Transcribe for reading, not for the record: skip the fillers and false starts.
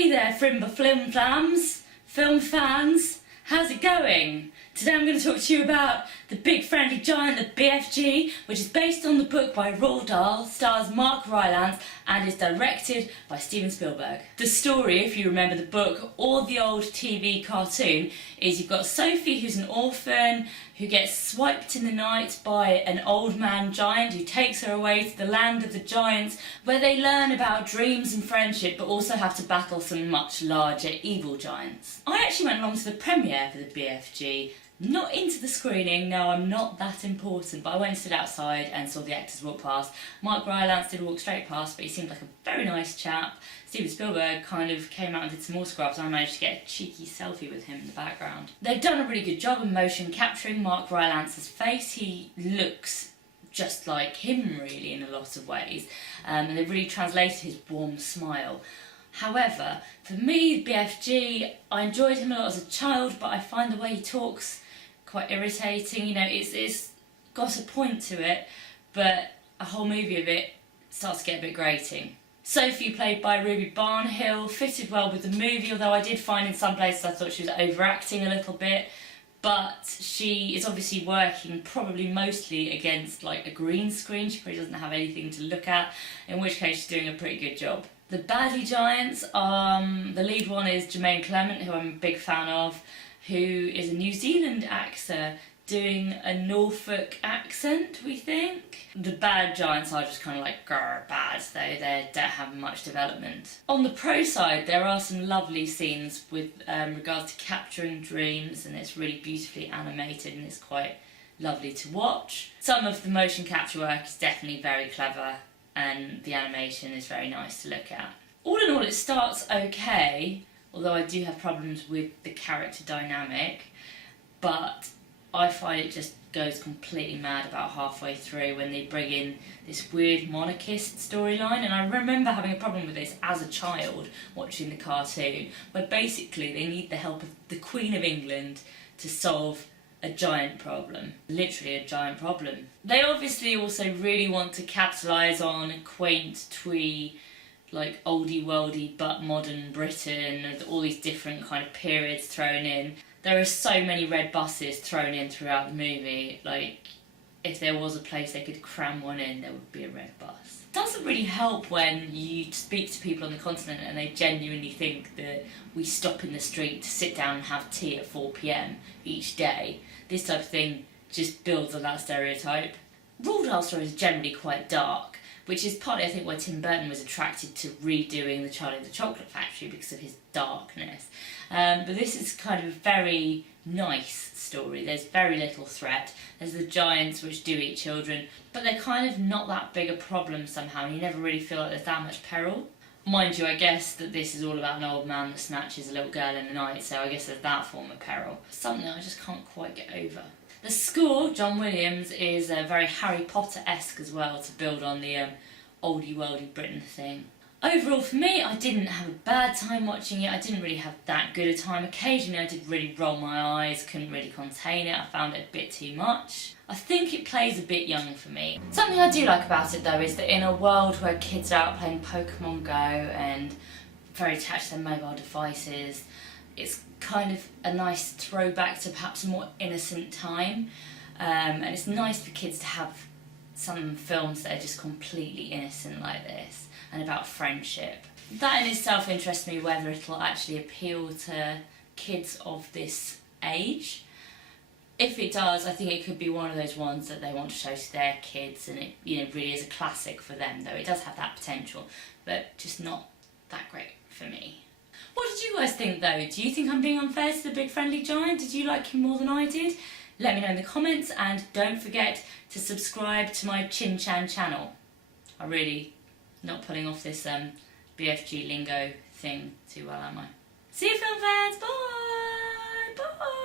Hey there, Frimba Film fans, how's it going? Today I'm going to talk to you about The Big Friendly Giant, the BFG, which is based on the book by Roald Dahl, stars Mark Rylance, and is directed by Steven Speilberg. The story, if you remember the book or the old TV cartoon, is you've got Sophie, who's an orphan, who gets swiped in the night by an old man giant who takes her away to the land of the giants, where they learn about dreams and friendship, but also have to battle some much larger evil giants. I actually went along to the premiere for the BFG. Not into the screening, no, I'm not that important, but I went and stood outside and saw the actors walk past. Mark Rylance did walk straight past, but he seemed like a very nice chap. Steven Spielberg kind of came out and did some more scrubs, and I managed to get a cheeky selfie with him in the background. They've done a really good job of motion capturing Mark Rylance's face. He looks just like him, really, in a lot of ways, and they've really translated his warm smile. However, for me, BFG, I enjoyed him a lot as a child, but I find the way he talks quite irritating. You know, it's got a point to it, but a whole movie of it starts to get a bit grating. Sophie, played by Ruby Barnhill, fitted well with the movie, although I did find in some places I thought she was overacting a little bit, but she is obviously working probably mostly against like a green screen. She probably doesn't have anything to look at, in which case she's doing a pretty good job. The baddie giants, the lead one is Jermaine Clement, who I'm a big fan of, who is a New Zealand actor doing a Norfolk accent, we think. The bad giants are just kind of like grr, bad, though they don't have much development. On the pro side, there are some lovely scenes with regards to capturing dreams, and it's really beautifully animated and it's quite lovely to watch. Some of the motion capture work is definitely very clever, and the animation is very nice to look at. All in all, it starts okay, although I do have problems with the character dynamic, but I find it just goes completely mad about halfway through when they bring in this weird monarchist storyline, and I remember having a problem with this as a child watching the cartoon, where basically they need the help of the Queen of England to solve a giant problem. Literally a giant problem. They obviously also really want to capitalise on quaint, twee, like oldie worldy but modern Britain, and all these different kind of periods thrown in. There are so many red buses thrown in throughout the movie. Like, if there was a place they could cram one in, there would be a red bus. It doesn't really help when you speak to people on the continent and they genuinely think that we stop in the street to sit down and have tea at 4 PM each day. This type of thing just builds on that stereotype. Roald Dahl stories are generally quite dark, which is partly, I think, why Tim Burton was attracted to redoing The Charlie and the Chocolate Factory, because of his darkness. But this is kind of a very nice story. There's very little threat. There's the giants which do eat children, but they're kind of not that big a problem somehow, and you never really feel like there's that much peril. Mind you, I guess that this is all about an old man that snatches a little girl in the night, so I guess there's that form of peril. Something I just can't quite get over. The score, John Williams, is very Harry Potter-esque as well, to build on the oldie worldy Britain thing. Overall, for me, I didn't have a bad time watching it. I didn't really have that good a time. Occasionally I did really roll my eyes, couldn't really contain it. I found it a bit too much. I think it plays a bit young for me. Something I do like about it, though, is that in a world where kids are out playing Pokemon Go and very attached to their mobile devices, it's kind of a nice throwback to perhaps a more innocent time. And it's nice for kids to have some films that are just completely innocent like this, and about friendship. That in itself interests me, whether it'll actually appeal to kids of this age. If it does, I think it could be one of those ones that they want to show to their kids, and it, you know, really is a classic for them, though it does have that potential, but just not that great for me. What did you guys think, though? Do you think I'm being unfair to the Big Friendly Giant? Did you like him more than I did? Let me know in the comments, and don't forget to subscribe to my Chin Chan channel. I'm really not pulling off this BFG lingo thing too well, am I? See you, film fans. Bye! Bye!